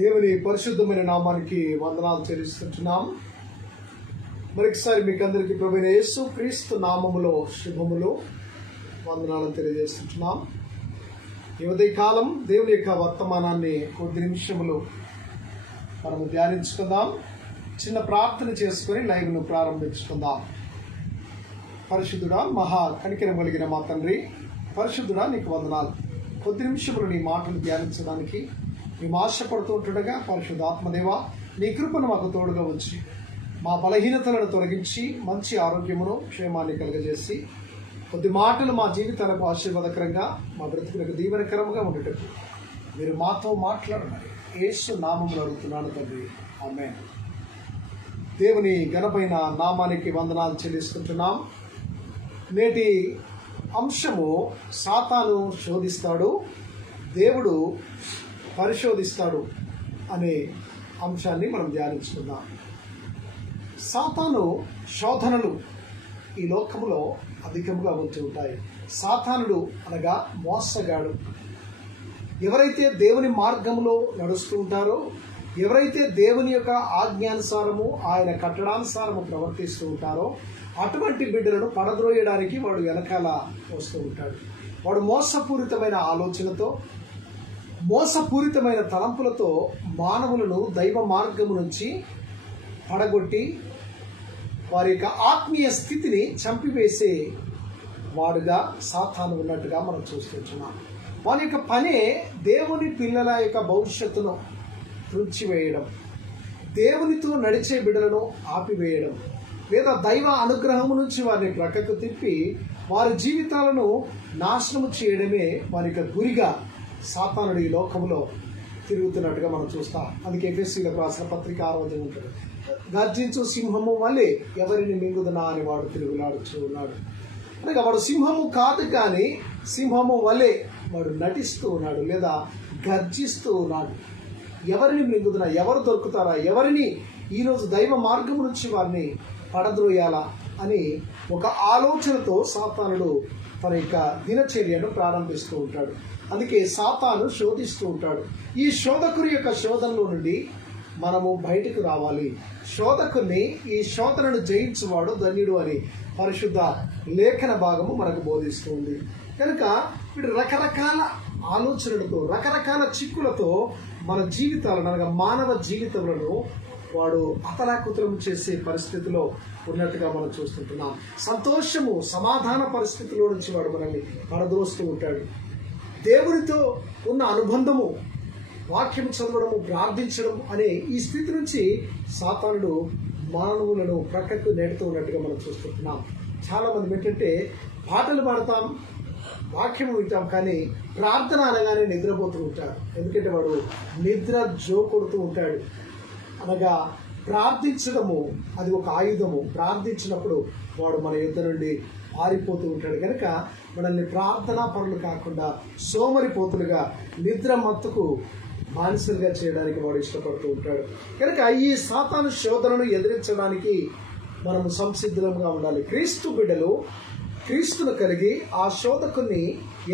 దేవుని పరిశుద్ధమైన నామానికి వందనాలు చెల్లిస్తున్నాం. మరొకసారి మీకు అందరికీ ప్రభువైన యేసు క్రీస్తు నామములో శుభములు వందనాలను తెలియజేస్తున్నాం. ఈ ఉదయకాలం దేవుని యొక్క వర్తమానాన్ని కొద్ది నిమిషములు మనము ధ్యానించుకుందాం. చిన్న ప్రార్థన చేసుకొని లైవ్ను ప్రారంభించుకుందాం. పరిశుద్ధుడా, మహా కనికరం కలిగిన మా తండ్రి, పరిశుద్ధుడా నీకు వందనాలు. కొద్ది నిమిషములు నీ మాటలు ధ్యానించడానికి మేము ఆశపడుతూ ఉంటుండగా పరిశుద్ధ ఆత్మదేవ నీ కృపను మాకు తోడుగా ఉంచి మా బలహీనతలను తొలగించి మంచి ఆరోగ్యమును క్షేమాన్ని కలుగజేసి కొద్ది మాటలు మా జీవితాలకు ఆశీర్వాదకరంగా మా బ్రతుకులకు దీవెనకరంగా ఉండేటట్టు మీరు మాతో మాట్లాడండి. యేసు నామములో అడుగుతున్నాను తండ్రి, ఆమేన్. దేవుని ఘనమైన నామానికి వందనాలు చెల్లిస్తుంటున్నాం. నేటి అంశము సాతాను శోధిస్తాడు, దేవుడు పరిశోధిస్తాడు అనే అంశాన్ని మనం ధ్యానించుకుందాం. సాతాను శోధనలు ఈ లోకములో అధికముగా ఉంటూ ఉంటాయి. సాతానుడు అనగా మోసగాడు. ఎవరైతే దేవుని మార్గంలో నడుస్తూ ఉంటారో, ఎవరైతే దేవుని యొక్క ఆజ్ఞానుసారము ఆయన కట్టడానుసారము ప్రవర్తిస్తూ ఉంటారో అటువంటి బిడ్డలను పడద్రోయడానికి వాడు వెనకాల వస్తూ ఉంటాడు. వాడు మోసపూరితమైన ఆలోచనతో, మోసపూరితమైన తలంపులతో మానవులను దైవ మార్గము నుంచి పడగొట్టి వారి యొక్క ఆత్మీయ స్థితిని చంపివేసే వాడుగా సాతాను ఉన్నట్టుగా మనం చూస్తున్నాం. వారి యొక్క పనే దేవుని పిల్లల యొక్క భవిష్యత్తును తుంచివేయడం, దేవునితో నడిచే బిడ్డలను ఆపివేయడం, లేదా దైవ అనుగ్రహము నుంచి వారిని ప్రక్కకు తిప్పి వారి జీవితాలను నాశనము చేయడమే వారి యొక్క గురిగా సాతానుడు ఈ లోకంలో తిరుగుతున్నట్టుగా మనం చూస్తాం. అందుకే ఎఫెసీయులకు రాసిన పత్రిక 6వ అధ్యాయం ఉంటుంది. గర్జించు సింహము వలె ఎవరిని మింగుదనా అని వాడు తిరుగులాడుచూ ఉన్నాడు. అనగా వాడు సింహము కాదు, కానీ సింహము వలె వాడు నటిస్తూ ఉన్నాడు లేదా గర్జిస్తూ ఉన్నాడు. ఎవరిని మింగుదనా, ఎవరు దొరుకుతారా, ఎవరిని ఈరోజు దైవ మార్గం నుంచి వారిని పడద్రోయాలా అని ఒక ఆలోచనతో సాతానుడు తన యొక్క దినచర్యను ప్రారంభిస్తూ ఉంటాడు. అందుకే సాతాను శోధిస్తూ ఉంటాడు. ఈ శోధకుని యొక్క శోధనలో నుండి మనము బయటకు రావాలి. శోధకుని, ఈ శోధనను జయించువాడు ధన్యుడు అని పరిశుద్ధ లేఖన భాగము మనకు బోధిస్తుంది. కనుక వీడు రకరకాల ఆలోచనలతో, రకరకాల చిక్కులతో మన జీవితాలను అనగా మానవ జీవితములను వాడు అతలాకుతలం చేసే పరిస్థితిలో ఉన్నట్టుగా మనం చూస్తుంటున్నాం. సంతోషము, సమాధాన పరిస్థితిలో నుంచి వాడు మనల్ని పడద్రోస్తూ ఉంటాడు. దేవునితో ఉన్న అనుబంధము, వాక్యం చదవడము, ప్రార్థించడం అనే ఈ స్థితి నుంచి సాతానుడు మానవులను ప్రక్కకు నెడుతూ ఉన్నట్టుగా మనం చూస్తుంటున్నాం. చాలామంది ఏంటంటే పాటలు పాడతాం, వాక్యం వింటాం, కానీ ప్రార్థన అనగానే నిద్రపోతూ ఉంటారు. ఎందుకంటే వాడు నిద్ర జోకొడుతూ ఉంటాడు. అనగా ప్రార్థించడము అది ఒక ఆయుధము. ప్రార్థించినప్పుడు వాడు మన యుద్ధ నుండి పారిపోతూ ఉంటాడు. కనుక మనల్ని ప్రార్థనా పనులు కాకుండా సోమరిపోతులుగా, నిద్ర మత్తుకు బానిసలుగా చేయడానికి వాడు ఇష్టపడుతూ ఉంటాడు. కనుక ఈ సాతాను శోధనను ఎదిరించడానికి మనము సంసిద్ధంగా ఉండాలి. క్రీస్తు బిడ్డలు క్రీస్తును కలిగి ఆ శోధకుని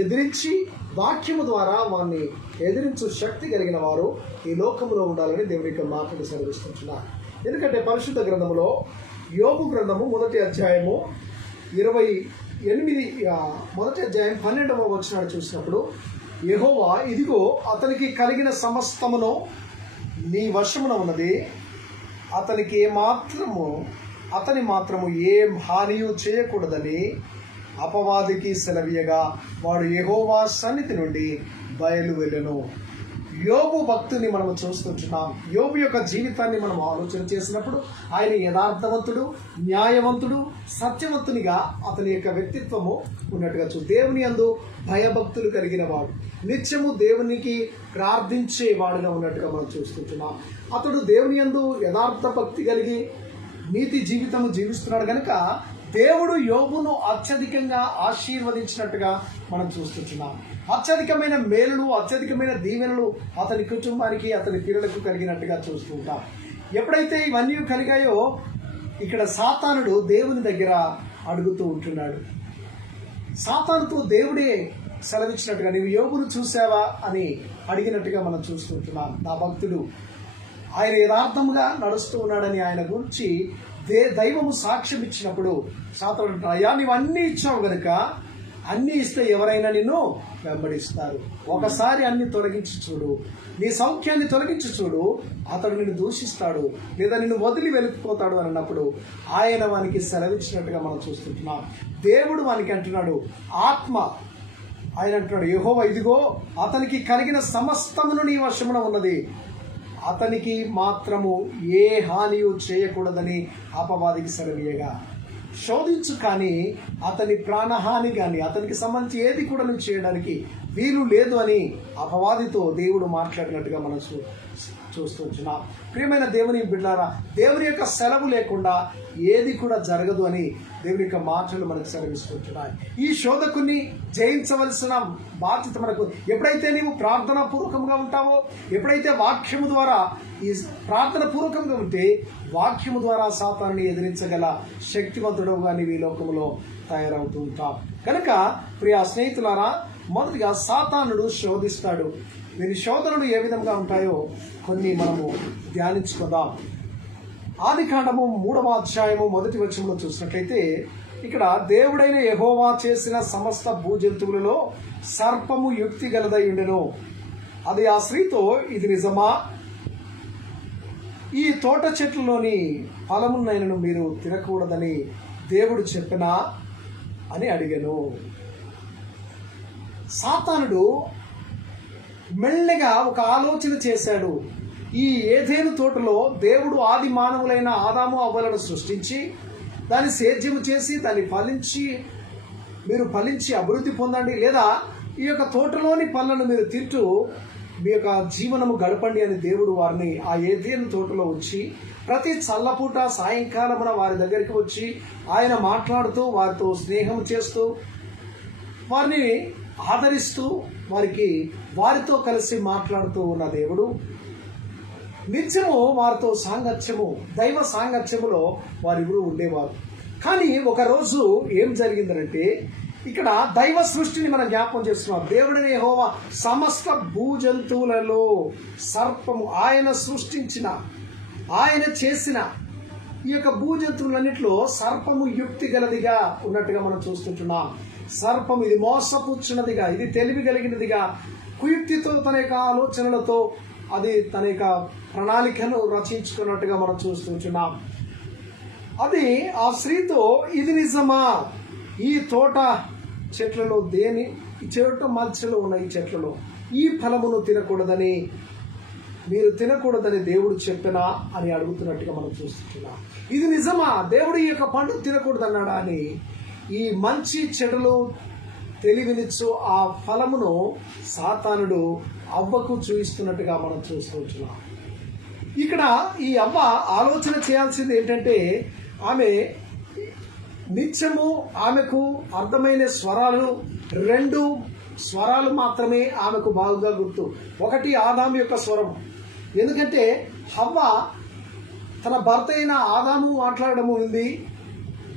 ఎదిరించి వాక్యము ద్వారా వారిని ఎదిరించు శక్తి కలిగిన వారు ఈ లోకంలో ఉండాలని దేవుని యొక్క మాటలు సెలవిస్తున్నారు. ఎందుకంటే పరిశుద్ధ గ్రంథములో యోబు గ్రంథము 1వ అధ్యాయము 12వ వచనాన్ని చూసినప్పుడు, యెహోవా ఇదిగో అతనికి కలిగిన సమస్తమును నీ వశమున ఉన్నది, అతని మాత్రము ఏం హానియు చేయకూడదని అపవాదికి సెలవీయగా వాడు యెహోవా సన్నిధి నుండి బయలు వెళ్ళెను. యోబు భక్తుని మనము చూస్తుంటున్నాం. యోబు యొక్క జీవితాన్ని మనం ఆలోచన చేసినప్పుడు ఆయన యథార్థవంతుడు, న్యాయవంతుడు, సత్యవంతునిగా అతని యొక్క వ్యక్తిత్వము ఉన్నట్టుగా దేవుని యందు భయభక్తులు కలిగిన వాడు, నిత్యము దేవునికి ప్రార్థించే వాడుగా ఉన్నట్టుగా మనం చూస్తుంటున్నాం. అతడు దేవుని యందు యథార్థ భక్తి కలిగి నీతి జీవితము జీవిస్తున్నాడు. కనుక దేవుడు యోబును అత్యధికంగా ఆశీర్వదించినట్టుగా మనం చూస్తున్నాం. అత్యధికమైన మేలులు, అత్యధికమైన దీవెనలు అతని కుటుంబానికి, అతని పిల్లలకు కలిగినట్టుగా చూస్తూ ఉంటాం. ఎప్పుడైతే ఇవన్నీ కలిగాయో ఇక్కడ సాతానుడు దేవుని దగ్గర అడుగుతూ ఉంటున్నాడు. సాతానుతో దేవుడే సెలవిచ్చినట్టుగా, నీవు యోబును చూసావా అని అడిగినట్టుగా మనం చూస్తుంటున్నాం. నా భక్తుడు ఆయన యథార్థంగా నడుస్తూ ఉన్నాడని ఆయన గురించి దైవము సాక్ష్యం ఇచ్చినప్పుడు సాతానుడు, అయ్యా నీవు అన్నీ ఇచ్చావు గనుక అన్నీ ఇస్తే ఎవరైనా నిన్ను వెంబడిస్తారు. ఒకసారి అన్ని తొలగించి చూడు, నీ సౌఖ్యాన్ని తొలగించి చూడు, అతడు నిన్ను దూషిస్తాడు లేదా నిన్ను వదిలి వెళ్ళిపోతాడు అని అన్నప్పుడు ఆయన వానికి సెలవిచ్చినట్టుగా మనం చూస్తుంటున్నాం. దేవుడు వానికి అంటున్నాడు, ఆత్మ ఆయన అంటున్నాడు, యెహోవా ఇదిగో అతనికి కలిగిన సమస్తమును నీ వశమున ఉన్నది, అతనికి మాత్రము ఏ హానియు చేయకూడదని అపవాదికి సెలవీయగా, శోధించు కానీ అతని ప్రాణహాని కానీ అతనికి సంబంధించి ఏది కూడా నువ్వు చేయడానికి వీలు లేదు అని అపవాదితో దేవుడు మాట్లాడినట్టుగా మనం చూస్తున్నాం. ప్రియమైన దేవుని బిడ్డలారా, దేవుని యొక్క సెలవు లేకుండా ఏది కూడా జరగదు అని దేవుని యొక్క మాటలు మనకు సెలవిస్తుంటున్నాయి. ఈ శోధకుని జయించవలసిన బాధ్యత మనకు. ఎప్పుడైతే నీవు ప్రార్థనా పూర్వకంగా ఉంటావో, ఎప్పుడైతే వాక్యము ద్వారా ఈ ప్రార్థన పూర్వకంగా ఉంటే వాక్యము ద్వారా సాతానుని ఎదిరించగల శక్తివంతుడుగా నీవు ఈ లోకంలో తయారవుతూ ఉంటావు. కనుక ప్రియ స్నేహితులారా, మొదటిగా సాతానుడు శోధిస్తాడు. వీరి శోధనలు ఏ విధంగా ఉంటాయో కొన్ని మనము ధ్యానించుకుందాం. ఆదికాండము 3వ అధ్యాయము 1వ వచనంలో చూసినట్లయితే, ఇక్కడ దేవుడైన యెహోవా చేసిన సమస్త భూజంతువులలో సర్పము యుక్తి గలదై ఉండెను. అది ఆ స్త్రీతో, ఇది నిజమా? ఈ తోట చెట్లలోని ఫలమునైనను మీరు తినకూడదని దేవుడు చెప్పినా అని అడిగాను. సాతానుడు మెల్లగా ఒక ఆలోచన చేశాడు. ఈ ఏదెను తోటలో దేవుడు ఆది మానవులైన ఆదాము అవ్వలను సృష్టించి దాన్ని సేద్యము చేసి దాన్ని మీరు ఫలించి అభివృద్ధి పొందండి, లేదా ఈ యొక్క తోటలోని పళ్ళను మీరు తింటూ మీ యొక్క జీవనము గడపండి అని దేవుడు వారిని ఆ ఏదెను తోటలో వచ్చి ప్రతి చల్లపూట సాయంకాలమున వారి దగ్గరికి వచ్చి ఆయన మాట్లాడుతూ వారితో స్నేహం చేస్తూ వారిని ఆదరిస్తూ వారితో కలిసి మాట్లాడుతూ ఉన్న దేవుడు నిత్యము వారితో సాంగత్యము, దైవ సాంగత్యములో వారిద్దరూ ఉండేవారు. కానీ ఒకరోజు ఏం జరిగిందంటే, ఇక్కడ దైవ సృష్టిని మనం జ్ఞాపకం చేస్తున్నాం. దేవుడైన యెహోవా సమస్త భూజంతువులలో సర్పము, ఆయన సృష్టించిన, ఆయన చేసిన ఈ యొక్క భూజంతువులన్నింటిలో సర్పము యుక్తి గలదిగా ఉన్నట్టుగా మనం చూస్తుంటున్నాం. సర్పం ఇది మోసపుచ్చున్నదిగా, ఇది తెలివి కలిగినదిగా, కుయుక్తితో తన యొక్క ఆలోచనలతో అది తన యొక్క ప్రణాళికను రచించుకున్నట్టుగా మనం చూస్తున్నాం. అది ఆ స్త్రీతో, ఇది నిజమా? ఈ తోట చెట్లలో ఈ చెట్ల మధ్యలో ఉన్న ఈ చెట్లలో ఈ ఫలమును మీరు తినకూడదని దేవుడు చెప్పినా అని అడుగుతున్నట్టుగా మనం చూస్తున్నాం. ఇది నిజమా? దేవుడు ఈ యొక్క పండు తినకూడదన్నాడా అని ఈ మంచి చెడులు తెలివినిచ్చు ఆ ఫలమును సాతానుడు అవ్వకు చూయిస్తున్నట్టుగా మనం చూస్తున్నాం. ఇక్కడ ఈ అవ్వ ఆలోచన చేయాల్సింది ఏంటంటే, ఆమె నిత్యము ఆమెకు అర్థమైన స్వరాలు 2 స్వరాలు మాత్రమే ఆమెకు బాగుగా గుర్తు. ఒకటి ఆదాము యొక్క స్వరం, ఎందుకంటే హవ్వ తన భర్త అయిన ఆదాము మాట్లాడడము ఉంది,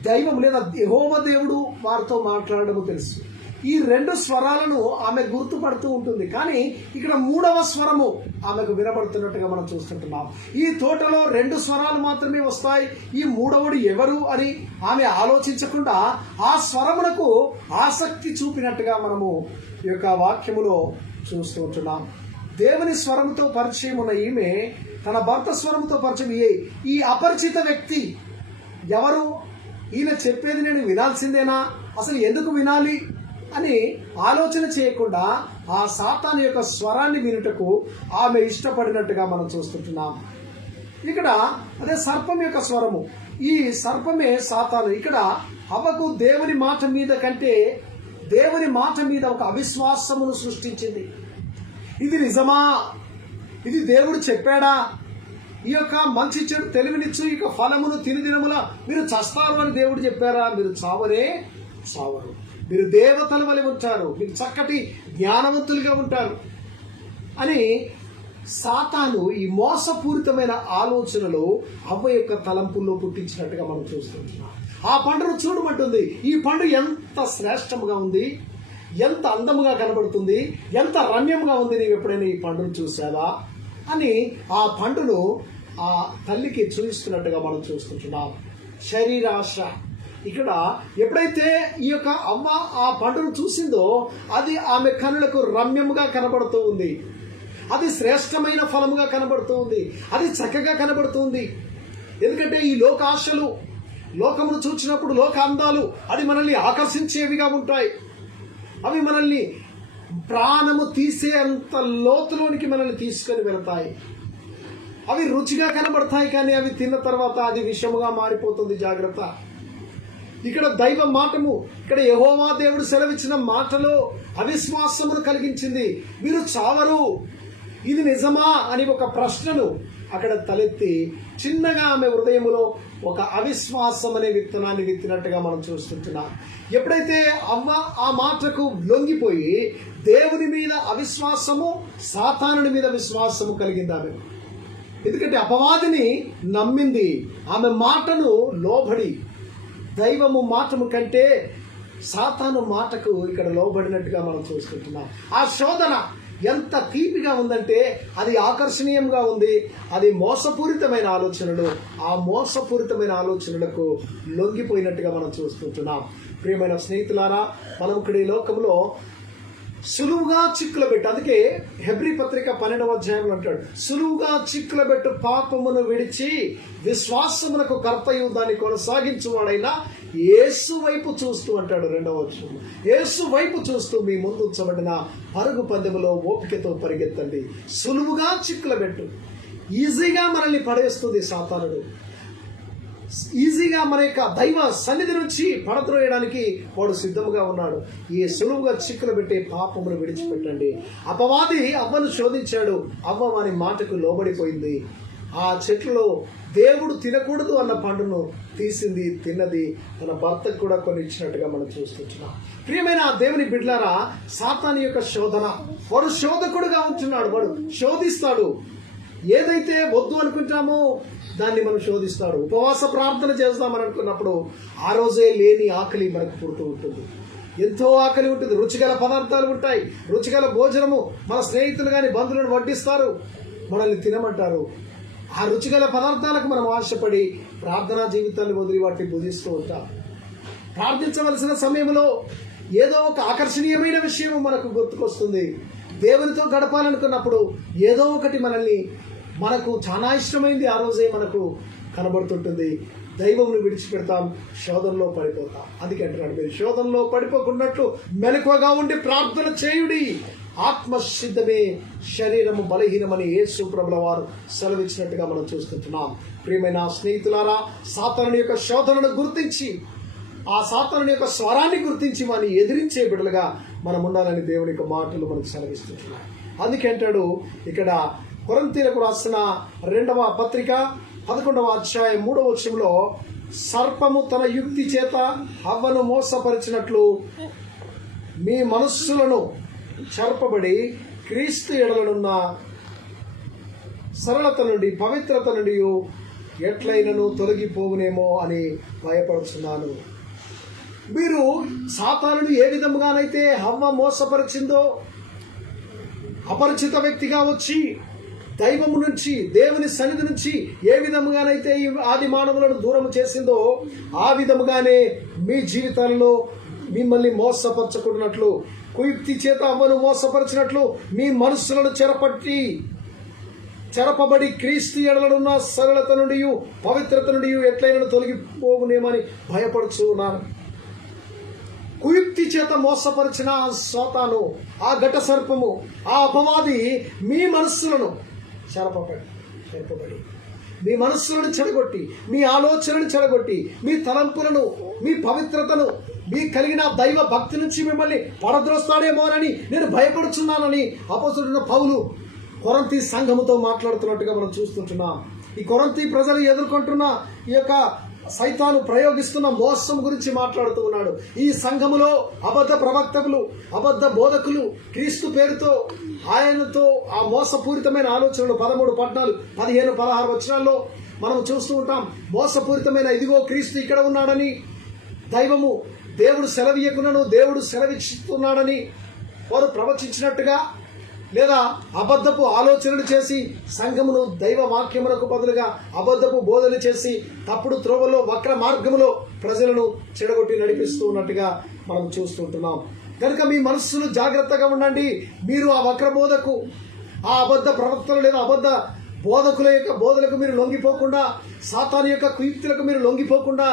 దైవం లేదా యెహోవా దేవుడు వారితో మాట్లాడడము తెలుసు. ఈ 2 స్వరాలను ఆమె గుర్తుపడుతూ ఉంటుంది. కానీ ఇక్కడ 3వ స్వరము ఆమెకు వినపడుతున్నట్టుగా మనం చూస్తుంటున్నాం. ఈ తోటలో 2 స్వరాలు మాత్రమే వస్తాయి, ఈ 3వడు ఎవరు అని ఆమె ఆలోచించకుండా ఆ స్వరమునకు ఆసక్తి చూపినట్టుగా మనము ఈ యొక్క వాక్యములో చూస్తూ ఉంటున్నాం. దేవుని స్వరముతో పరిచయం ఉన్న ఈమె తన భర్త స్వరముతో పరిచయం, ఈ అపరిచిత వ్యక్తి ఎవరు, ఈయన చెప్పేది నేను వినాల్సిందేనా, అసలు ఎందుకు వినాలి అని ఆలోచన చేయకుండా ఆ సాతాను యొక్క స్వరాన్ని వినుటకు ఆమె ఇష్టపడినట్టుగా మనం చూస్తుంటున్నాం. ఇక్కడ అదే సర్పం యొక్క స్వరము, ఈ సర్పమే సాతాను. ఇక్కడ హవ్వకు దేవుని మాట మీద కంటే దేవుని మాట మీద ఒక అవిశ్వాసమును సృష్టించింది. ఇది నిజమా? ఇది దేవుడు చెప్పాడా? ఈ యొక్క మంచి చెడు తెలివినిచ్చు ఈ యొక్క ఫలమును తినుదినముల మీరు చస్తారు అని దేవుడు చెప్పారా? మీరు చావరు, మీరు దేవతల వలె ఉంటారు, మీరు చక్కటి జ్ఞానవంతులుగా ఉంటారు అని సాతాను ఈ మోసపూరితమైన ఆలోచనలు అవ్వ యొక్క తలంపుల్లో పుట్టించినట్టుగా మనం చూస్తున్నాం. ఆ పండును చూడమంటుంది, ఈ పండు ఎంత శ్రేష్టంగా ఉంది, ఎంత అందముగా కనబడుతుంది, ఎంత రమ్యంగా ఉంది, నీవు ఎప్పుడైనా ఈ పండును చూసావా అని ఆ పండును ఆ తల్లికి చూపిస్తున్నట్టుగా మనం చూస్తుంటున్నాం. శరీరాశ. ఇక్కడ ఎప్పుడైతే ఈ యొక్క అమ్మ ఆ పండును చూసిందో అది ఆమె కనులకు రమ్యముగా కనబడుతూ ఉంది, అది శ్రేష్టమైన ఫలముగా కనబడుతూ ఉంది, అది చక్కగా కనబడుతుంది. ఎందుకంటే ఈ లోకాశలు, లోకమును చూచినప్పుడు లోక అందాలు అది మనల్ని ఆకర్షించేవిగా ఉంటాయి. అవి మనల్ని ప్రాణము తీసే అంత లోతులోనికి మనల్ని తీసుకొని వెళతాయి. అవి రుచిగా కనబడతాయి, కానీ అవి తిన్న తర్వాత అది విషముగా మారిపోతుంది. జాగ్రత్త. ఇక్కడ దైవ మాటము, ఇక్కడ యెహోవా దేవుడు సెలవిచ్చిన మాటలో అవిశ్వాసమును కలిగించింది. వీరు చావరు, ఇది నిజమా అని ఒక ప్రశ్నను అక్కడ తలెత్తి చిన్నగా ఆమె హృదయములో ఒక అవిశ్వాసం అనే విత్తనాన్ని విత్తినట్టుగా మనం చూస్తుంటున్నాం. ఎప్పుడైతే అవ్వ ఆ మాటకు లొంగిపోయి దేవుని మీద అవిశ్వాసము, సాతానుడి మీద విశ్వాసము కలిగింది ఆమె. ఎందుకంటే అపవాదిని నమ్మింది, ఆమె మాటను లోబడి. దైవము మాటము కంటే సాతాను మాటకు ఇక్కడ లోబడినట్టుగా మనం చూసుకుంటున్నాం. ఆ శోధన ఎంత తీపిగా ఉందంటే అది ఆకర్షణీయంగా ఉంది. అది మోసపూరితమైన ఆలోచనలు, ఆ మోసపూరితమైన ఆలోచనలకు లొంగిపోయినట్టుగా మనం చూస్తుంటున్నాం. ప్రియమైన స్నేహితులారా, మనం ఇక్కడ ఈ లోకంలో సులువుగా చిక్కుల పెట్టు, అందుకే హెబ్రీ పత్రిక 12వ అధ్యాయంలో అంటాడు, సులువుగా చిక్కుల పెట్టు పాపమును విడిచి విశ్వాసమునకు కర్తయు దాన్ని కొనసాగించువాడైనా యేసు వైపు చూస్తూ అంటాడు 2వ వచనంలో. యేసు వైపు చూస్తూ మీ ముందు ఉంచబడిన పరుగు పందెములో ఓపికతో పరిగెత్తండి. సులువుగా చిక్కుల పెట్టు. ఈజీగా మనల్ని పడేస్తుంది సాతానుడు. ఈజీగా మన యొక్క దైవ సన్నిధి నుంచి పడద్రోయడానికి వాడు సిద్ధముగా ఉన్నాడు. ఈ సులువుగా చిక్కులు పెట్టే పాపమును విడిచిపెట్టండి. అపవాది అవ్వను శోధించాడు, అవ్వ వాని మాటకు లోబడిపోయింది. ఆ చెట్టులో దేవుడు తినకూడదు అన్న పండును తీసింది, తిన్నది. తన భర్తకు కూడా కొన్ని ఇచ్చినట్టుగా మనం చూస్తున్నాం. ప్రియమైన దేవుని బిడ్డలారా, సాతాను యొక్క శోధన, వాడు శోధకుడుగా ఉంటున్నాడు. వాడు శోధిస్తాడు. ఏదైతే వద్దు అనుకుంటామో దాన్ని మనం శోధిస్తాడు. ఉపవాస ప్రార్థన చేద్దామని అనుకున్నప్పుడు ఆ రోజే లేని ఆకలి మనకు పుడుతూ ఉంటుంది. ఎంతో ఆకలి ఉంటుంది, రుచిగల పదార్థాలు ఉంటాయి, రుచిగల భోజనము మన స్నేహితులు కానీ బంధువులను వడ్డిస్తారు, మనల్ని తినమంటారు. ఆ రుచిగల పదార్థాలకు మనం ఆశపడి ప్రార్థనా జీవితాన్ని వదిలి వాటిని భుజిస్తూ ఉంటాం. ప్రార్థించవలసిన సమయంలో ఏదో ఒక ఆకర్షణీయమైన విషయం మనకు గుర్తుకొస్తుంది. దేవునితో గడపాలనుకున్నప్పుడు ఏదో ఒకటి మనకు చాలా ఇష్టమైంది ఆ రోజే మనకు కనబడుతుంటుంది. దైవమును విడిచిపెడతాం, శోధనలో పడిపోతాం. అందుకే అంటున్నాడు, మీరు శోధనలో పడిపోకున్నట్లు మెలకువగా ఉండి ప్రార్థన చేయుడి. ఆత్మసిద్ధమే శరీరము బలహీనమని యేసు ప్రభుల వారు సెలవిచ్చినట్టుగా మనం చూస్తుంటున్నాం. ప్రియమైన స్నేహితులారా, సాతానుని యొక్క శోధనను గుర్తించి, ఆ సాతానుని యొక్క స్వరాన్ని గుర్తించి వారిని ఎదిరించే బిడ్డలుగా మనం ఉండాలని దేవుని యొక్క మాటలు మనకు సెలవిస్తుంటున్నాం. అందుకే అంటాడు ఇక్కడ కొరింథీయులకు రాసిన 2వ పత్రిక 11వ అధ్యాయం 3వ వచనంలో, సర్పము తన యుక్తి చేత హవ్వను మోసపరిచినట్లు మీ మనస్సులను చెరపబడి క్రీస్తు ఎడలనున్న సరళత నుండి, పవిత్రత నుండి ఎట్లయినను తొలగిపోవునేమో అని భయపడుతున్నాను. మీరు సాతానుడు ఏ విధముగానైతే హవ్వ మోసపరిచిందో, అపరిచిత వ్యక్తిగా వచ్చి దైవము నుంచి, దేవుని సన్నిధి నుంచి ఏ విధముగానైతే ఈ ఆది మానవులను దూరం చేసిందో, ఆ విధముగానే మీ జీవితాలలో మిమ్మల్ని మోసపరచుకున్నట్లు, కుయుక్తి చేత అవ్వను మోసపరిచినట్లు మీ మనస్సులను చెరపబడి క్రీస్తు ఎడలనున్న సరళత నుండి, పవిత్రత నుండి ఎట్లయినా తొలగిపోవునేమని భయపడుచున్నాను. కుయుక్తి చేత మోసపరిచిన సాతాను, ఆ ఘట సర్పము, ఆ అపవాది మీ మనస్సులను చెరపబడి మీ మనస్సులను చెడగొట్టి, మీ ఆలోచనను చెడగొట్టి, మీ తలంపులను, మీ పవిత్రతను, మీ కలిగిన దైవ భక్తి నుంచి మిమ్మల్ని పడద్రోస్తాడేమోనని నేను భయపడుచున్నానని అపోస్తలుడైన పౌలు కొరంథీ సంఘముతో మాట్లాడుతున్నట్టుగా మనం చూస్తుంటున్నాం. ఈ కొరంథీ ప్రజలు ఎదుర్కొంటున్న ఈ యొక్క సైతాను ప్రయోగిస్తున్న మోసం గురించి మాట్లాడుతూ ఉన్నాడు. ఈ సంఘములో అబద్ధ ప్రవక్తలు, అబద్ధ బోధకులు క్రీస్తు పేరుతో ఆయనతో ఆ మోసపూరితమైన ఆలోచనలు 13, 14, 15, 16 వచనాల్లో మనం చూస్తూ ఉంటాం. మోసపూరితమైన, ఇదిగో క్రీస్తు ఇక్కడ ఉన్నాడని, దైవము దేవుడు సెలవీయకున్నను దేవుడు సెలవిస్తున్నాడని వారు ప్రవచించినట్టుగా, లేదా అబద్ధపు ఆలోచనలు చేసి సంఘమును దైవ వాక్యములకు బదులుగా అబద్ధపు బోధనలు చేసి తప్పుడు త్రోవలో వక్ర మార్గములో ప్రజలను చెడగొట్టి నడిపిస్తూ ఉన్నట్టుగా మనం చూస్తుంటున్నాం. కనుక మీ మనస్సును జాగ్రత్తగా ఉండండి. మీరు ఆ వక్ర బోధకు, ఆ అబద్ధ ప్రవక్తలు లేదా అబద్ధ బోధకుల యొక్క బోధలకు మీరు లొంగిపోకుండా, సాతాను యొక్క కుయుక్తులకు మీరు లొంగిపోకుండా,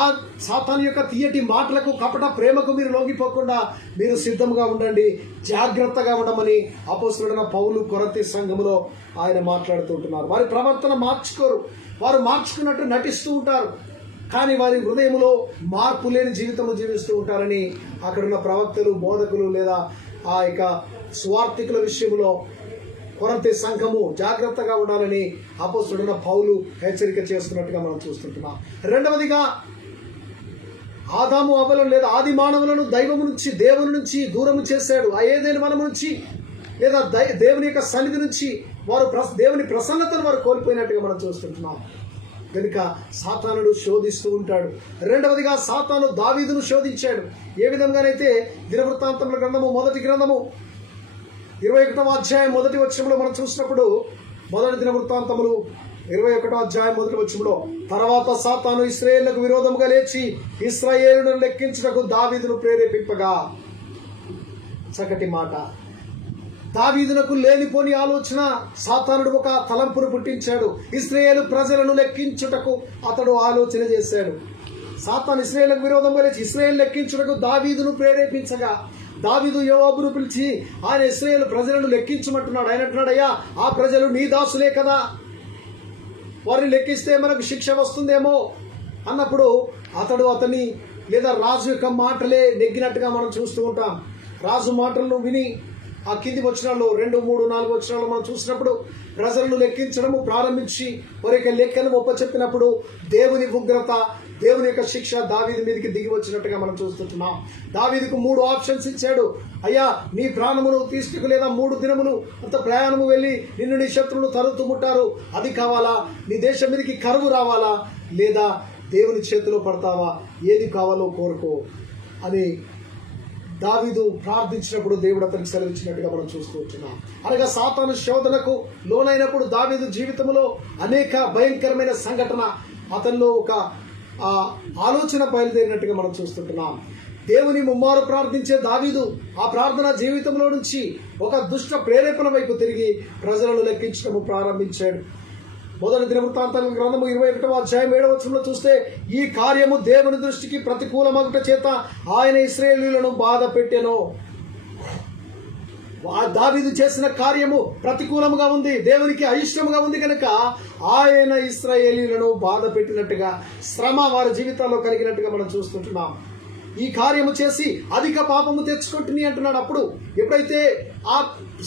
ఆ సాతాను యొక్క తీయటి మాటలకు కపట ప్రేమకు మీరు లొంగిపోకుండా మీరు సిద్ధంగా ఉండండి, జాగ్రత్తగా ఉండమని అపోస్తలుడైన పౌలు కొరింథీ సంఘములో ఆయన మాట్లాడుతూ ఉంటున్నారు. వారి ప్రవర్తన మార్చుకోరు, వారు మార్చుకున్నట్టు నటిస్తూ ఉంటారు, కానీ వారి హృదయంలో మార్పు లేని జీవితము జీవిస్తూ ఉంటారని అక్కడున్న ప్రవక్తలు, బోధకులు లేదా ఆ యొక్క స్వార్థికుల విషయంలో కొరింథీ సంఘము జాగ్రత్తగా ఉండాలని అపోస్తలుడైన పౌలు హెచ్చరిక చేస్తున్నట్టుగా మనం చూస్తుంటున్నాం. రెండవదిగా, ఆదాము అవ్వలను లేదా ఆది మానవులను దైవము నుంచి, దేవుని నుంచి దూరము చేశాడు. ఆ ఏదైనా వనము నుంచి లేదా దేవుని యొక్క సన్నిధి నుంచి వారు దేవుని ప్రసన్నతను వారు కోల్పోయినట్టుగా మనం చూస్తుంటున్నాం. కనుక సాతానుడు శోధిస్తూ ఉంటాడు. రెండవదిగా, సాతాను దావీదును శోధించాడు. ఏ విధంగానైతే దినవృత్తాంతముల గ్రంథము మొదటి గ్రంథము 21వ అధ్యాయం మొదటి వచనంలో మనం చూసినప్పుడు, మొదటి దినవృత్తాంతములు 21వ అధ్యాయం మొదటి వచనంలో, తర్వాత సాతాను ఇశ్రాయేలుకు విరోధముగా లేచి ఇశ్రాయేలును లెక్కించుటకు దావీదును ప్రేరేపింపగా. చక్కటి మాట. దావీదునకు లేనిపోని ఆలోచన, సాతానుడు ఒక తలంపును పుట్టించాడు. ఇశ్రాయేలు ప్రజలను లెక్కించుటకు అతడు ఆలోచన చేశాడు. సాతాను ఇశ్రాయేలుకు విరోధంగా లేచి ఇశ్రాయేలు లెక్కించుటకు దావీదును ప్రేరేపించగా, దావీదు యోవాబును పిలిచి ఆయన ఇశ్రాయేలు ప్రజలను లెక్కించమంటున్నాడు. ఆయన అంటున్నాడు, అయ్యా ఆ ప్రజలు నీ దాసులే కదా, వారిని లెక్కిస్తే మనకు శిక్ష వస్తుందేమో అన్నప్పుడు అతన్ని లేదా రాజు యొక్క మాటలే నెగ్గినట్టుగా మనం చూస్తూ ఉంటాం. రాజు మాటలను విని ఆ కింది వచనాల్లో 2, 3, 4 వచనాల్లో మనం చూసినప్పుడు ప్రజలను లెక్కించడము ప్రారంభించి వారి యొక్క లెక్కను ఒప్పచెప్పినప్పుడు దేవుని ఉగ్రత, దేవుని యొక్క శిక్ష దావీదు మీదకి దిగి వచ్చినట్టుగా మనం చూస్తుంటున్నాం. దావీదుకు 3 ఆప్షన్స్ ఇచ్చాడు. అయ్యా నీ ప్రాణమును తీసుకు, లేదా 3 దినములు అంత ప్రయాణము వెళ్ళి నిన్ను నీ శత్రువులు తరుముతారు, అది కావాలా? నీ దేశం మీదకి కరువు రావాలా? లేదా దేవుని చేతిలో పడతావా? ఏది కావాలో కోరుకో అని దావీదు ప్రార్థించినప్పుడు దేవుడు అతనికి సెలవిచ్చినట్టుగా మనం చూస్తూ ఉంటున్నాం. అనగా సాతాను శోధనకు లోనైనప్పుడు దావీదు జీవితంలో అనేక భయంకరమైన సంఘటన, అతనిలో ఒక ఆలోచన బయలుదేరినట్టుగా మనం చూస్తుంటున్నాం. దేవుని ముమ్మారు ప్రార్థించే దావీదు ఆ ప్రార్థన జీవితంలో నుంచి ఒక దుష్ట ప్రేరేపణ వైపు తిరిగి ప్రజలను లెక్కించడం ప్రారంభించాడు. మొదటి దినవృత్తాంతాల గ్రంథము 21వ అధ్యాయం 7వ వచనంలో చూస్తే, ఈ కార్యము దేవుని దృష్టికి ప్రతికూలమగుట చేత ఆయన ఇశ్రాయేలీయులను బాధ పెట్టెను. దావీదు చేసిన కార్యము ప్రతికూలముగా ఉంది, దేవునికి అయిష్టముగా ఉంది కనుక ఆయన ఇశ్రాయేలీయులను బాధ పెట్టినట్టుగా, శ్రమ వారి జీవితాల్లో కలిగినట్టుగా మనం చూస్తుంటున్నాం. ఈ కార్యము చేసి అధిక పాపము తెచ్చుకుంటుని అంటున్నాడు. అప్పుడు ఎప్పుడైతే ఆ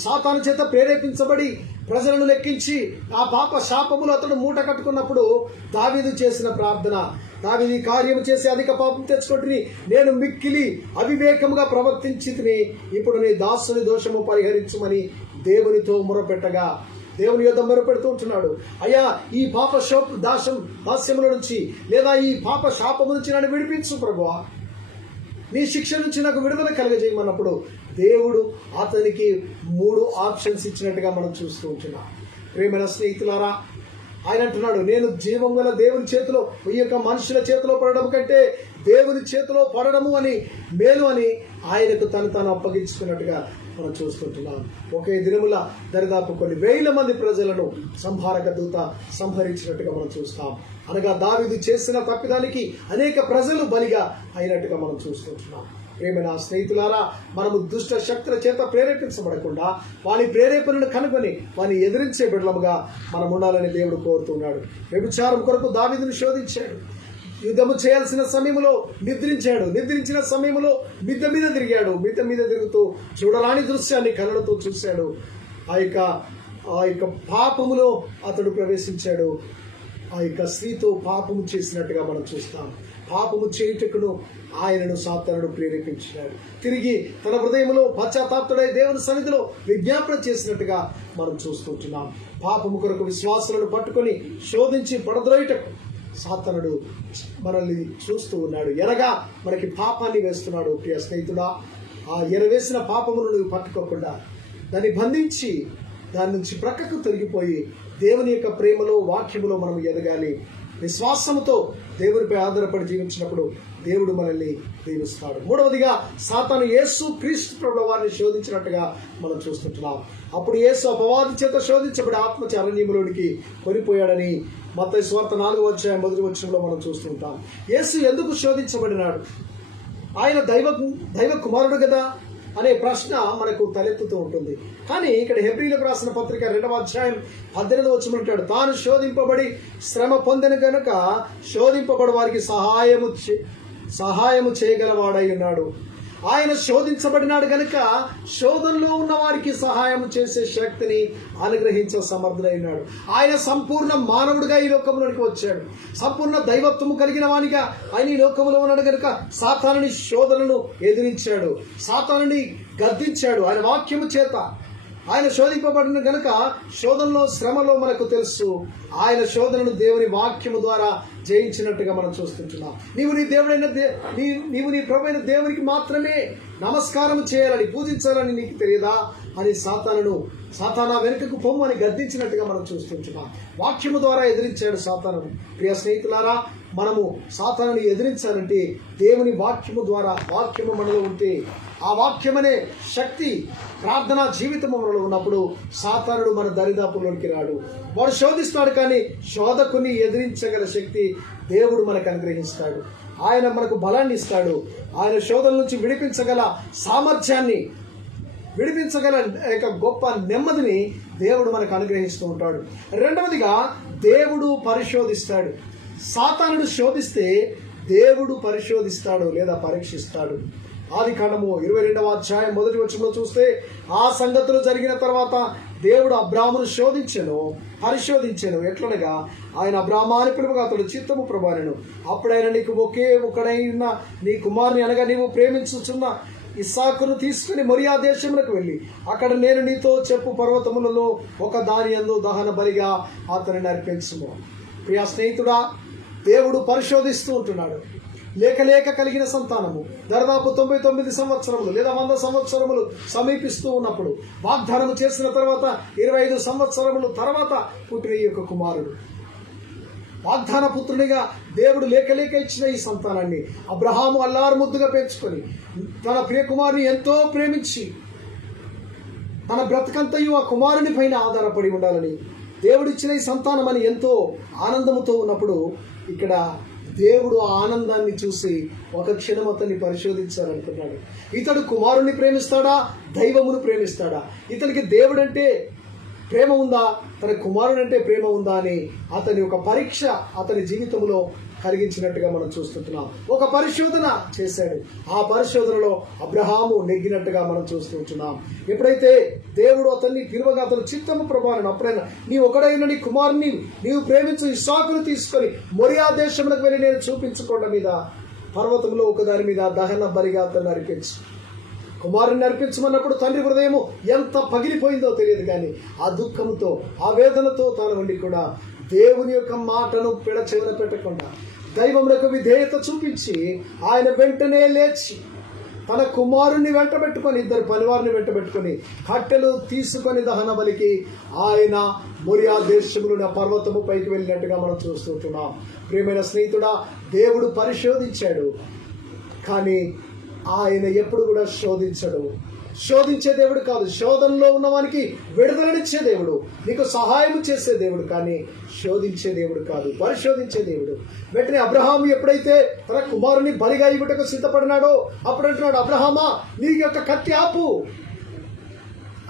సాతాను చేత ప్రేరేపించబడి ప్రజలను లెక్కించి ఆ పాప శాపములు అతడు మూట కట్టుకున్నప్పుడు దావీదు చేసిన ప్రార్థన, దావీదు కార్యము చేసి అధిక పాపం తెచ్చుకుంటుని, నేను మిక్కిలి అవివేకముగా ప్రవర్తించితిని, ఇప్పుడు నీ దాసుని దోషము పరిహరించమని దేవునితో మొరపెట్టగా, దేవుని యొద్ద మొరపెడుతూ ఉంటున్నాడు. అయ్యా ఈ పాప దాస్యముల నుంచి లేదా ఈ పాప శాపము నుంచి నన్ను విడిపించు ప్రభువా, నీ శిక్ష నుంచి నాకు విడుదల కలగజేయమన్నప్పుడు దేవుడు అతనికి 3 ఆప్షన్స్ ఇచ్చినట్టుగా మనం చూస్తూ ఉంటున్నాం. ప్రేమైన స్నేహితులారా, ఆయన అంటున్నాడు, నేను జీవం గల దేవుని చేతిలో, ఈ యొక్క మనుషుల చేతిలో పడడం కంటే దేవుని చేతిలో పడడము అని మేలు అని ఆయనకు తాను అప్పగించుకున్నట్టుగా మనం చూస్తుంటున్నాం. ఒకే దినముల దరిదాపు కొన్ని వేల మంది ప్రజలను సంహారక దూత సంహరించినట్టుగా మనం చూస్తాం. అనగా దావీదు చేసిన తప్పిదానికి అనేక ప్రజలు బలిగా అయినట్టుగా మనం చూస్తుంటున్నాం. ప్రేమైన స్నేహితులారా, మనము దుష్ట శక్తుల చేత ప్రేరేపించబడకుండా వాని ప్రేరేపణను కనుగొని వాని ఎదిరించే బిడ్డలముగా మనం ఉండాలని దేవుడు కోరుతున్నాడు. వ్యభిచారం కొరకు దావీదును శోధించాడు. యుద్ధము చేయాల్సిన సమయంలో నిద్రించాడు. నిద్రించిన సమయంలో మిద్దె మీద తిరిగాడు. మిద్దె మీద తిరుగుతూ చూడరాని దృశ్యాన్ని కళ్ళతో చూశాడు. ఆ యొక్క పాపములో అతడు ప్రవేశించాడు. ఆ యొక్క స్త్రీతో పాపము చేసినట్టుగా మనం చూస్తాం. పాపము చేయుటకును ఆయనను సాతానుడు ప్రేరేపించాడు. తిరిగి తన హృదయంలో పశ్చాత్తాపుడై దేవుని సన్నిధిలో విజ్ఞాపన చేసినట్టుగా మనం చూస్తుంటున్నాం. పాపము కొరకు విశ్వాసులను పట్టుకొని శోధించి పడద్రోయుటకు సాతానుడు మనల్ని చూస్తూ ఉన్నాడు. ఎరగా మనకి పాపాన్ని వేస్తున్నాడు. ప్రియ స్నేహితుడా, ఆ ఎరవేసిన పాపమును నువ్వు పట్టుకోకుండా దాన్ని బంధించి దాని నుంచి ప్రక్కకు తొలగిపోయి దేవుని యొక్క ప్రేమలో, వాక్యములో మనం ఎదగాలి. విశ్వాసముతో దేవునిపై ఆధారపడి జీవించినప్పుడు దేవుడు మనల్ని దీవిస్తాడు. మూడవదిగా, సాతాను యేసు క్రీస్తు ప్రభువు వారిని శోధించినట్టుగా మనం చూస్తుంటున్నాం. అప్పుడు యేసు అపవాది చేత శోధించబడి ఆత్మచ అరణ్యములోనికి కొనిపోయాడని మత్తయి సువార్త 4:1 మనం చూస్తుంటాం. యేసు ఎందుకు శోధించబడినాడు? ఆయన దైవ కుమారుడు కదా అనే ప్రశ్న మనకు తలెత్తుతూ ఉంటుంది. కానీ ఇక్కడ హెబ్రీలకు రాసిన పత్రిక 2:18 అంటాడు, తాను శోధింపబడి శ్రమ పొందిన గనుక శోధింపబడి వారికి సహాయము చేయగలవాడై ఉన్నాడు. ఆయన శోధించబడినాడు గనుక శోధనలో ఉన్న వారికి సహాయం చేసే శక్తిని అనుగ్రహించే సమర్థుడైనాడు. ఆయన సంపూర్ణ మానవుడిగా ఈ లోకంలోనికి వచ్చాడు. సంపూర్ణ దైవత్వము కలిగిన వానిగా ఆయన ఈ లోకంలో ఉన్నాడు గనుక సాతానుని శోధనను ఎదిరించాడు, సాతానుని గద్దించాడు. ఆయన వాక్యము చేత ఆయన శోధింపబడిన గనుక శోధనలో, శ్రమలో మనకు తెలుసు ఆయన శోధనను దేవుని వాక్యము ద్వారా జయించినట్టుగా మనం చూస్తుంటున్నాం. నీవు నీ ప్రభువైన దేవునికి మాత్రమే నమస్కారం చేయాలని, పూజించాలని నీకు తెలియదా అని సాతానా వెనుకకు పొమ్ము అని గద్దించినట్టుగా మనం చూస్తుంటున్నాం. వాక్యము ద్వారా ఎదిరించాడు సాతానును. ప్రియ స్నేహితులారా, మనము సాతానుని ఎదిరించాలంటే దేవుని వాక్యము ద్వారా, వాక్యము మనలో ఉంటే, ఆ వాక్యమనే శక్తి ప్రార్థనా జీవితము మనలో ఉన్నప్పుడు సాతానుడు మన దరిదాపులోనికి రాడు. వాడు శోధిస్తాడు, కానీ శోధకుని ఎదిరించగల శక్తి దేవుడు మనకు అనుగ్రహిస్తాడు. ఆయన మనకు బలాన్ని ఇస్తాడు. ఆయన శోధన నుంచి విడిపించగల సామర్థ్యాన్ని, విడిపించగల యొక్క గొప్ప నెమ్మదిని దేవుడు మనకు అనుగ్రహిస్తూ ఉంటాడు. రెండవదిగా, దేవుడు పరిశోధిస్తాడు. సాతానుడు శోధిస్తే దేవుడు పరిశోధిస్తాడు లేదా పరీక్షిస్తాడు. ఆదికాండము 22:1 చూస్తే, ఆ సంగతులు జరిగిన తర్వాత దేవుడు అబ్రాహామును పరిశోధించెను. ఎట్లనగా ఆయన అబ్రాహామాని పిలువగా అతడు చిత్తము ప్రభానెను. అప్పుడైనా నీకు ఒకే ఒకడైన నీ కుమారుని అనగా నీవు ప్రేమించుచున్న ఇస్సాకును తీసుకుని మొరియా దేశములకు వెళ్ళి అక్కడ నేను నీతో చెప్పు పర్వతములలో ఒక దాని యందు దహన బలిగా అతనిని అర్పించుము. ప్రియ స్నేహితుడా, దేవుడు పరిశోధిస్తూ ఉంటున్నాడు. లేక కలిగిన సంతానము దాదాపు 99 సంవత్సరములు లేదా 100 సంవత్సరములు సమీపిస్తూ ఉన్నప్పుడు, వాగ్దానము చేసిన తర్వాత 25 సంవత్సరములు తర్వాత పుట్టిన ఈ యొక్క కుమారుడు, వాగ్దాన పుత్రునిగా దేవుడు లేక ఇచ్చిన ఈ సంతానాన్ని అబ్రహాము అల్లారు ముద్దుగా పెంచుకొని తన ప్రియ కుమారుని ఎంతో ప్రేమించి తన బ్రతకంతయు ఆ కుమారుని పైన ఆధారపడి ఉండాలని దేవుడిచ్చిన ఈ సంతానం అని ఎంతో ఆనందముతో ఉన్నప్పుడు, ఇక్కడ దేవుడు ఆ ఆనందాన్ని చూసి ఒక క్షణం అతన్ని పరిశోధించాలనుకున్నాడు. ఇతడు కుమారుణ్ణి ప్రేమిస్తాడా, దైవమును ప్రేమిస్తాడా? ఇతనికి దేవుడంటే ప్రేమ ఉందా, తన కుమారుడంటే ప్రేమ ఉందా అని అతని ఒక పరీక్ష అతని జీవితంలో కలిగించినట్టుగా మనం చూస్తుంటున్నాం. ఒక పరిశోధన చేశాడు. ఆ పరిశోధనలో అబ్రహాము నెగ్గినట్టుగా మనం చూస్తుంటున్నాం. ఎప్పుడైతే దేవుడు అతన్ని పిలువగా అతను చిత్తము ప్రభావం, అప్పుడైనా నీ ఒకడైన నీ కుమారుని నీవు ప్రేమించు ఇస్సాకును తీసుకొని మొరియా దేశములకు వెళ్ళి నేను చూపించుకోవడం మీద పర్వతంలో ఒకదాని మీద దహన బలిగా అతను అర్పించు. కుమారుని అర్పించమన్నప్పుడు తండ్రి హృదయము ఎంత పగిలిపోయిందో తెలియదు, కానీ ఆ దుఃఖంతో, ఆ వేదనతో తాను ఉండి కూడా దేవుని యొక్క మాటను చెవిన పెట్టకుండా దైవములకు విధేయత చూపించి ఆయన వెంటనే లేచి తన కుమారుని వెంటబెట్టుకొని, ఇద్దరు పనివారిని వెంటబెట్టుకొని కట్టెలు తీసుకొని దహన బలికి ఆయన మొరియా దేశములో పర్వతము పైకి వెళ్ళినట్టుగా మనం చూస్తుంటున్నాం. ప్రియమైన స్నేహితుడా, దేవుడు పరిశోధించాడు, కానీ ఆయన ఎప్పుడు కూడా శోధించే దేవుడు కాదు. శోధనలో ఉన్నవానికి విడుదలనిచ్చే దేవుడు, నీకు సహాయం చేసే దేవుడు, కానీ శోధించే దేవుడు కాదు, పరిశోధించే దేవుడు. వెంటనే అబ్రహాము ఎప్పుడైతే తన కుమారుని బలిగా ఇవ్వటకు సిద్ధపడినాడో అప్పుడు అంటున్నాడు, అబ్రహామా నీ యొక్క కత్తి ఆపు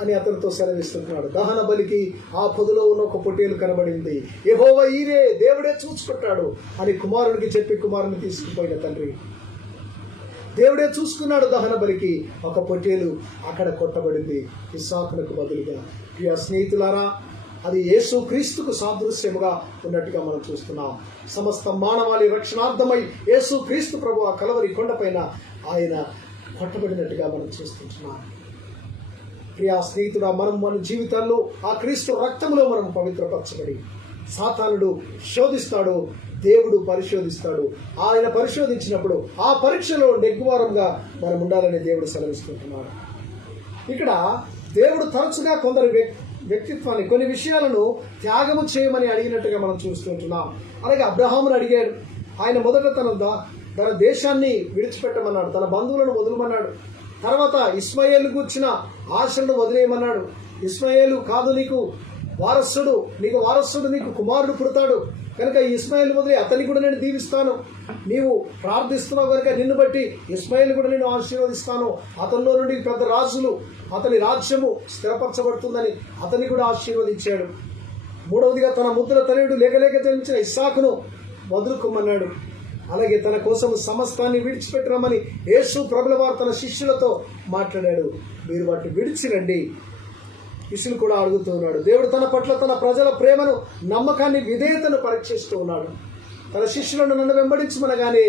అని అతనితో సెలవిస్తున్నాడు. దహన బలికి ఆ పొదలో ఉన్న ఒక పొట్టేలు కనబడింది. యెహోవా ఈరే, దేవుడే చూసుకుంటాడు అని కుమారునికి చెప్పి కుమారుని తీసుకుపోయిన తండ్రి దేవుడే చూసుకున్నాడు. దహన బలికి ఒక పొట్టేలు అక్కడ కొట్టబడింది ఇస్సాకునకు బదులుగా. ప్రియ స్నేహితులారా, అది యేసు క్రీస్తుకు సాదృశ్యముగా ఉన్నట్టుగా మనం చూస్తున్నాం. సమస్త మానవాళి రక్షణార్థమై యేసు క్రీస్తు ప్రభు ఆ కలవరి కొండపైన ఆయన కొట్టబడినట్టుగా మనం చూస్తున్నాం. ప్రియ స్నేహితుడా, మనం మన జీవితాల్లో ఆ క్రీస్తు రక్తంలో మనం పవిత్రపరచబడి సాతానుడు శోధిస్తాడో దేవుడు పరిశోధిస్తాడు. ఆయన పరిశోధించినప్పుడు ఆ పరీక్షలో నెగ్గువారంగా మనం ఉండాలని దేవుడు సెలవిస్తుంటున్నాడు. ఇక్కడ దేవుడు తరచుగా కొందరు వ్యక్తిత్వాన్ని, కొన్ని విషయాలను త్యాగము చేయమని అడిగినట్టుగా మనం చూస్తుంటున్నాం. అలాగే అబ్రహామును అడిగాడు. ఆయన మొదట తన దేశాన్ని విడిచిపెట్టమన్నాడు, తన బంధువులను వదలమన్నాడు. తర్వాత ఇస్మాయేలు కూర్చిన ఆశలను వదిలేయమన్నాడు. ఇస్మాయేలు కాదు నీకు వారసుడు, నీకు కుమారుడు పుడతాడు కనుక ఈ ఇస్మాయేలు వదిలి అతన్ని కూడా నేను దీవిస్తాను. నీవు ప్రార్థిస్తున్నావు కనుక నిన్ను బట్టి ఇస్మాయేలు కూడా నేను ఆశీర్వదిస్తాను. అతనిలో నుండి పెద్ద రాజులు, అతని రాజ్యము స్థిరపరచబడుతుందని అతన్ని కూడా ఆశీర్వదించాడు. మూడవదిగా తన ముద్దుల తనయుడు లేక జన్మించిన ఇస్సాకును వదులుకోమన్నాడు. అలాగే తన కోసం సమస్తాన్ని విడిచిపెట్టరమని యేసు ప్రభుల వారు తన శిష్యులతో మాట్లాడాడు. మీరు వాటిని విడిచిరండి శిష్యులు కూడా అడుగుతూ ఉన్నాడు. దేవుడు తన పట్ల తన ప్రజల ప్రేమను, నమ్మకాన్ని, విధేయతను పరీక్షిస్తూ ఉన్నాడు. తన శిష్యులను నన్ను వెంబడించమనగానే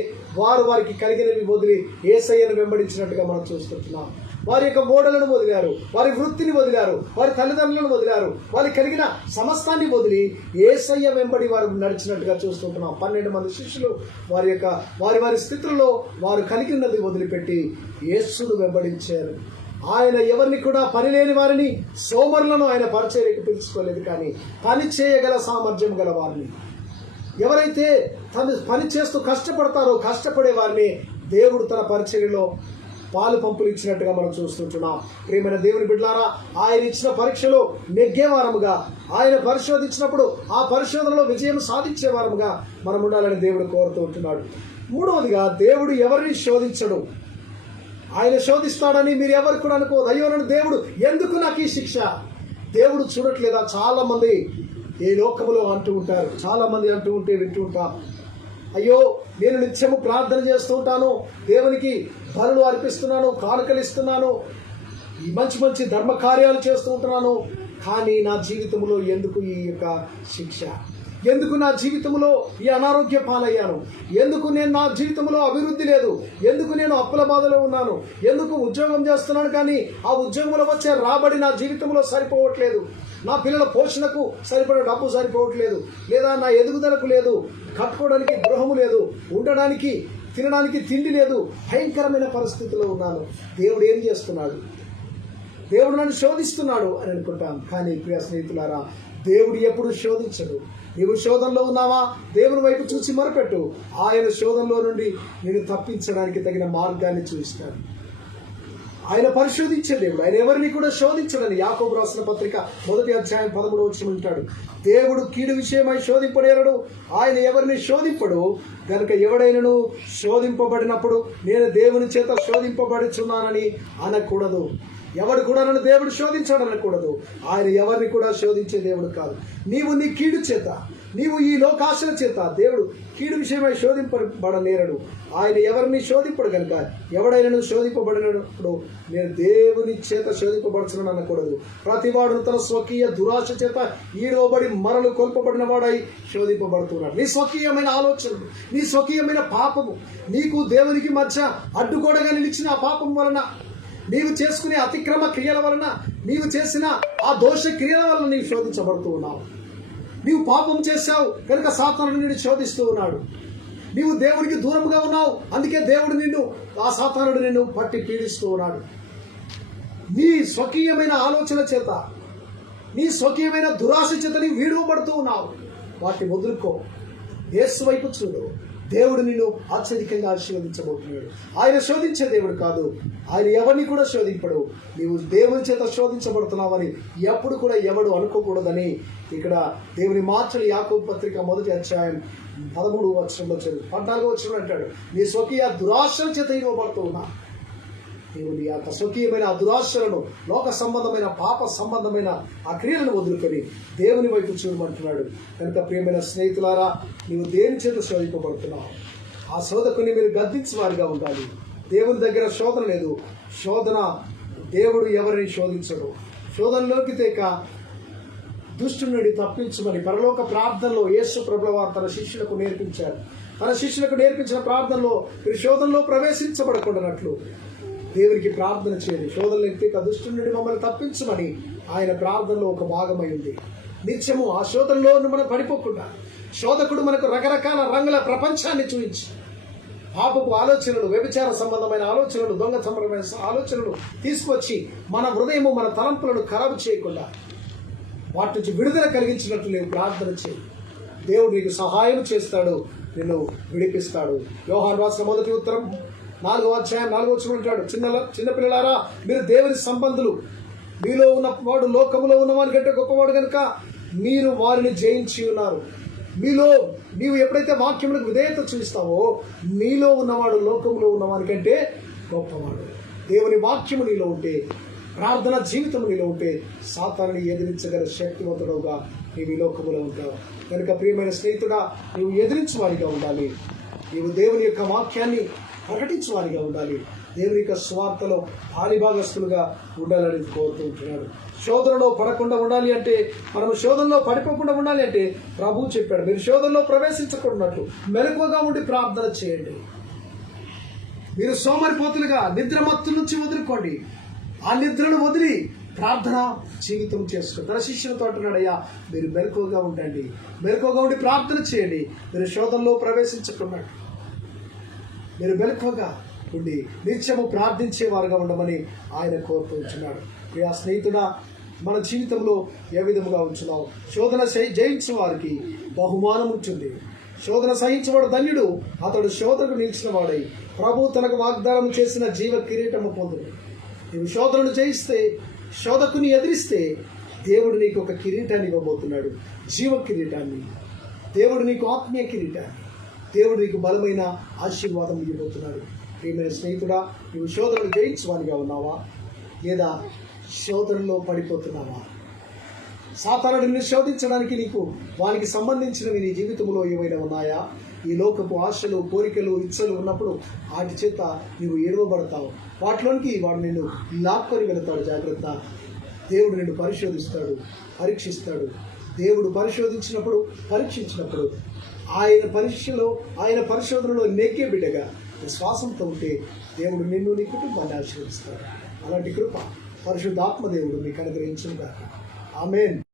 వారికి కలిగినవి వదిలి యేసయ్యను వెంబడించినట్టుగా మనం చూస్తున్నాం. వారి యొక్క ఓడలను వదిలారు, వారి వృత్తిని వదిలారు, వారి తల్లిదండ్రులను వదిలారు, వారికి కలిగిన సమస్తాన్ని వదిలి యేసయ్య వెంబడి వారు నడిచినట్టుగా చూస్తుంటున్నాం. 12 మంది శిష్యులు వారి స్థితుల్లో వారు కలిగినది వదిలిపెట్టి యేసును వెంబడించారు. ఆయన ఎవరిని కూడా పని లేని వారిని, సోమరులను ఆయన పరిచర్యకు పిలుచుకోలేదు. కానీ పని చేయగల సామర్థ్యం గల వారిని, ఎవరైతే పని చేస్తూ కష్టపడే వారిని దేవుడు తన పరిచర్యలో పాలు పంపులు ఇచ్చినట్టుగా మనం చూస్తుంటున్నాం. ప్రియమైన దేవుని బిడ్డలారా, ఆయన ఇచ్చిన పరీక్షలో నెగ్గేవారముగా, ఆయన పరిశోధించినప్పుడు ఆ పరిశోధనలో విజయం సాధించే వారముగా మనం ఉండాలని దేవుడు కోరుతూ ఉంటున్నాడు. మూడవదిగా, దేవుడు ఎవరిని శోధించడు. ఆయన శోధిస్తాడని మీరు ఎవరు కూడా అనుకోవద్దు. అయ్యో నన్ను దేవుడు ఎందుకు నాకు ఈ శిక్ష, దేవుడు చూడట్లేదా? చాలా మంది ఈ లోకములో అంటూ ఉంటారు. చాలా మంది అంటూ ఉంటే వింటూ ఉంటాం. అయ్యో నేను నిత్యము ప్రార్థన చేస్తూ ఉంటాను, దేవునికి బలులు అర్పిస్తున్నాను, కానుకలు ఇస్తున్నాను, ఈ మంచి ధర్మ కార్యాలు చేస్తూ ఉంటున్నాను, కానీ నా జీవితంలో ఎందుకు ఈ యొక్క శిక్ష? ఎందుకు నా జీవితంలో ఈ అనారోగ్య పాలయ్యాను? ఎందుకు నా జీవితంలో అభివృద్ధి లేదు? ఎందుకు నేను అప్పుల బాధలో ఉన్నాను? ఎందుకు ఉద్యోగం చేస్తున్నాను కానీ ఆ ఉద్యోగంలో వచ్చే రాబడి నా జీవితంలో సరిపోవట్లేదు? నా పిల్లల పోషణకు సరిపడే డబ్బు సరిపోవట్లేదు, లేదా నా ఎదుగుదలకు లేదు, కట్టుకోవడానికి గృహము లేదు, ఉండడానికి తినడానికి తిండి లేదు, భయంకరమైన పరిస్థితిలో ఉన్నాను. దేవుడు ఏం చేస్తున్నాడు? దేవుడు నన్ను శోధిస్తున్నాడు అని అనుకుంటాం. కానీ ప్రియ స్నేహితులారా, దేవుడు ఎప్పుడు శోధించడు. నీవు శోధనలో ఉన్నావా? దేవుని వైపు చూసి మొరపెట్టు. ఆయన శోధనలో నుండి నేను తప్పించడానికి తగిన మార్గాన్ని చూపిస్తాడు. ఆయన పరిశోధించే దేవుడు. ఆయన ఎవరిని కూడా శోధించడని యాకోబు రాసిన పత్రిక 1వ అధ్యాయం 13వ వచనం అంటాడు. దేవుడు కీడు విషయమై శోధింపడేరడు, ఆయన ఎవరిని శోధింపడు. గనుక ఎవడైనను శోధింపబడినప్పుడు నేను దేవుని చేత శోధింపబడుచున్నానని అనకూడదు. ఎవడు కూడా నన్ను దేవుడు శోధించాడు అనకూడదు. ఆయన ఎవరిని కూడా శోధించే దేవుడు కాదు. నీవు నీ కీడు చేత, నీవు ఈ లోకాశల చేత దేవుడు కీడు విషయమై శోధింపబడనేరడు. ఆయన ఎవరిని శోధింపడు. కనుక ఎవడైనా శోధింపబడినప్పుడు నేను దేవుని చేత శోధింపబడుచున్నాను అనకూడదు. ప్రతివాడు తన స్వకీయ దురాశ చేత ఈడవబడి మరలు కొల్పబడిన వాడై శోధింపబడుతున్నాడు. నీ స్వకీయమైన ఆలోచనలు, నీ స్వకీయమైన పాపము, నీకు దేవునికి మధ్య అడ్డుగోడగా నిలిచిన ఆ పాపం వలన, నీవు చేసుకునే అతిక్రమ క్రియల వలన, నీవు చేసిన ఆ దోష క్రియల వలన నీవు శోధించబడుతూ ఉన్నావు. నీవు పాపం చేశావు కనుక సాతానుడు నిన్ను శోధిస్తూ ఉన్నాడు. నీవు దేవుడికి దూరంగా ఉన్నావు, అందుకే దేవుడు ఆ సాతానుడు నిన్ను పట్టి పీడిస్తూ ఉన్నాడు. నీ స్వకీయమైన ఆలోచన చేత, నీ స్వకీయమైన దురాశ చేత నీవు వీడవబడుతూ ఉన్నావు. వాటిని వదులుకో, యేసు వైపు చూడు. దేవుడు నిన్ను అత్యధికంగా ఆశీర్వదించబోతున్నాడు. ఆయన శోధించే దేవుడు కాదు. ఆయన ఎవరిని కూడా శోధింపడు. నీవు దేవుని చేత శోధించబడుతున్నావని ఎప్పుడు కూడా ఎవడు అనుకోకూడదని ఇక్కడ దేవుని మాటలు యాకోబు పత్రిక 1వ అధ్యాయం 13వ వచనంలో 14వ వచనం అంటాడు. నీ స్వకీయ దురాశల చేత ఇవ్వబడుతూ ఉన్నా. దేవుని యొక్క స్వకీయమైన ఆ దురాశలను, లోక సంబంధమైన పాప సంబంధమైన ఆ క్రియలను వదులుకొని దేవుని వైపు చూడమంటున్నాడు. కనుక ప్రియమైన స్నేహితులారా, నీవు దేని చేత శోధింపబడుతున్నావు? ఆ శోధకుని మీరు గద్దించి వారిగా ఉండాలి. దేవుని దగ్గర శోధన లేదు. దేవుడు ఎవరిని శోధించడు. శోధనలోకి తేక దుష్టు నుండి తప్పించమని పరలోక ప్రార్థనలో యేసు ప్రభుల వారు తన శిష్యులకు నేర్పించారు. తన శిష్యులకు నేర్పించిన ప్రార్థనలో మీరు శోధనలో ప్రవేశించబడకుండానట్లు దేవునికి ప్రార్థన చేయండి. శోధనలు ఎత్తి దుష్టు నుండి మమ్మల్ని తప్పించమని ఆయన ప్రార్థనలో ఒక భాగమై ఉంది. నిత్యము ఆ శోధనలో మనం పడిపోకుండా, శోధకుడు మనకు రకరకాల రంగుల ప్రపంచాన్ని చూపించి పాపపు ఆలోచనలు, వ్యభిచార సంబంధమైన ఆలోచనలు, దొంగ సంబంధమైన ఆలోచనలు తీసుకొచ్చి మన హృదయము, మన తలంపులను ఖరాబు చేయకుండా వాటి నుంచి విడుదల కలిగించినట్లు నీవు ప్రార్థన చేయి. దేవుడు నీకు సహాయం చేస్తాడు, నిన్ను విడిపిస్తాడు. యోహాను రాసిన మొదటి ఉత్తరం 4వ అధ్యాయం 4వ వచనం అంటాడు, చిన్నపిల్లలారా మీరు దేవుని సంబంధులు, మీలో ఉన్నవాడు లోకములో ఉన్నవాని కంటే గొప్పవాడు కనుక మీరు వారిని జయించి ఉన్నారు. నీవు ఎప్పుడైతే వాక్యములకు విధేయత చూపిస్తావో నీలో ఉన్నవాడు లోకములో ఉన్నవాని కంటే గొప్పవాడు. దేవుని వాక్యము నీలో ఉంటే, ప్రార్థన జీవితం నీలో ఉంటే సాతానుని ఎదిరించగల శక్తివంతుడుగా నీవు ఈ లోకములో ఉంటావు. కనుక ప్రియమైన స్నేహితుడా, నీవు ఎదిరించువారిగా ఉండాలి. నీవు దేవుని యొక్క వాక్యాన్ని ప్రకటించువారిగా ఉండాలి. దేవుని యొక్క స్వార్థలో పాలిభాగస్తులుగా ఉండాలని కోరుతూ ఉంటున్నాడు. శోధనలో పడకుండా ఉండాలి అంటే, మనము శోధనలో పడిపోకుండా ఉండాలి అంటే ప్రభువు చెప్పాడు, మీరు శోధనలో ప్రవేశించకున్నట్లు మెలకువగా ఉండి ప్రార్థన చేయండి. మీరు సోమరిపోతులుగా నిద్రమత్తు నుంచి వదులుకోండి. ఆ నిద్రను వదిలి ప్రార్థన జీవితం చేసుకోండి. తన శిష్యులతో అంటున్నాడు, అయ్యా మీరు మెలకువగా ఉండండి, మెలకువగా ఉండి ప్రార్థన చేయండి. మీరు శోధనలో ప్రవేశించకున్నట్టు మీరు మెలకువగా ఉండి నిత్యము ప్రార్థించే వారుగా ఉండమని ఆయన కోరుతూ ఉంటున్నాడు. ప్రియా స్నేహితుడా, మన జీవితంలో ఏ విధముగా ఉంచున్నావు? శోధన జయించిన వారికి బహుమానం ఉంటుంది. శోధన సహించవాడు ధన్యుడు, అతడు శోధనకు నిలిచిన వాడై ప్రభు తనకు వాగ్దానం చేసిన జీవ కిరీటము పొందును. నీవు శోధనను జయిస్తే, శోధకుని ఎదిరిస్తే దేవుడు నీకు ఒక కిరీటాన్ని ఇవ్వబోతున్నాడు, జీవ కిరీటాన్ని. దేవుడు నీకు ఆత్మీయ కిరీటాన్ని, దేవుడు నీకు బలమైన ఆశీర్వాదం ఇవ్వబోతున్నాడు. ప్రియమైన స్నేహితుడా, నీవు శోధనను జయించవానిగా ఉన్నావా, లేదా శోధనలో పడిపోతున్నావా? సాతానుడు నిన్ను శోధించడానికి నీకు వానికి సంబంధించినవి నీ జీవితంలో ఏమైనా ఉన్నాయా? ఈ లోకపు ఆశలు, కోరికలు, ఇచ్చలు ఉన్నప్పుడు వాటి చేత నీవు ఏడవబడతావు. వాటిలోనికి వాడు నిన్ను లాక్కొని వెళతాడు. జాగ్రత్త. దేవుడు నిన్ను పరిశోధిస్తాడు, పరీక్షిస్తాడు. దేవుడు పరిశోధించినప్పుడు, పరీక్షించినప్పుడు ఆయన పరిశోధనలో నెగ్గే బిడ్డగా విశ్వాసంతో ఉంటే దేవుడు నిన్ను, నీ కుటుంబాన్ని ఆశీర్వదిస్తాడు. అలాంటి కృప పరిశుద్ధాత్మ దేవుడు మీకు అనుగ్రహించును గాక. ఆమేన్.